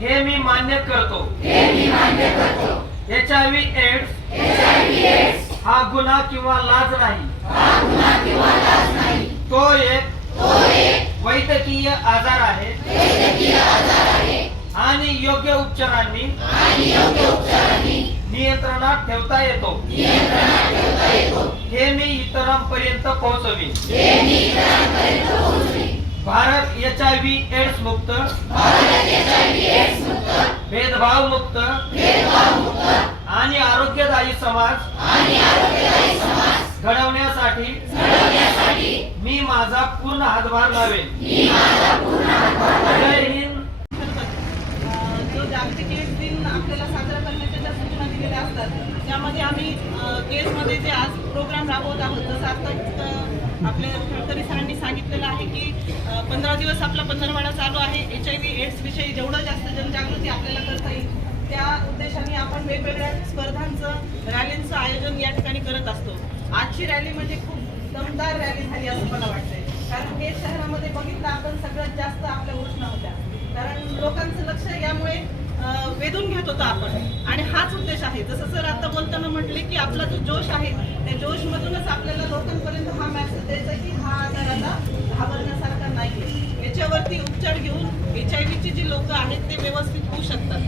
हे मी मान्य करतो। HIV एड्स हा गुन्हा किंवा लाज नाही, तो एक वैद्यकीय आजार आहे आणि योग्य उपचारांनी नियंत्रणात ठेवता येतो। हे मी इतरांपर्यंत पोहोचवीन। भारत HIV एड्स मुक्त, भेदभाव मुक्त आणि आरोग्यदायी समाज घडवण्यासाठी मी माझा पूर्ण हातभार लावेन। जय हिंद। जो जागतिक एड्स दिन आपल्याला साजरा करण्याच्या ज्या सूचना दिलेल्या असतात त्यामध्ये आम्ही केसमध्ये जे आज प्रोग्राम राबवत आहोत, जसं आता आपल्या खडकरी सरांनी सांगितलेलं आहे की 15 दिवस आपला पंधरवडा चालू आहे। HIV एड्स विषयी जेवढं जास्त जनजागृती आपल्याला करता येईल त्या उद्देशाने आपण वेगवेगळ्या स्पर्धांचं रॅलींचं आयोजन या ठिकाणी करत असतो। आजची रॅली म्हणजे खूप दमदार रॅली झाली असं मला वाटतंय, कारण हे शहरामध्ये बघितलं आपण सगळ्यात जास्त आपल्या घोषणा होत्या, कारण लोकांचं लक्ष यामुळे वेधून घेत होतं आपण, आणि हाच उद्देश आहे। जसं सर आता बोलताना म्हटले की आपला जो जोश आहे त्या जोशमधूनच आपल्याला लोकांपर्यंत हा मेसेज द्यायचा की हा आजार आता घाबरण्यासारखा नाहीये, याच्यावरती उपचार घेऊन HIV ची जी लोक आहेत ते व्यवस्थित होऊ शकतात।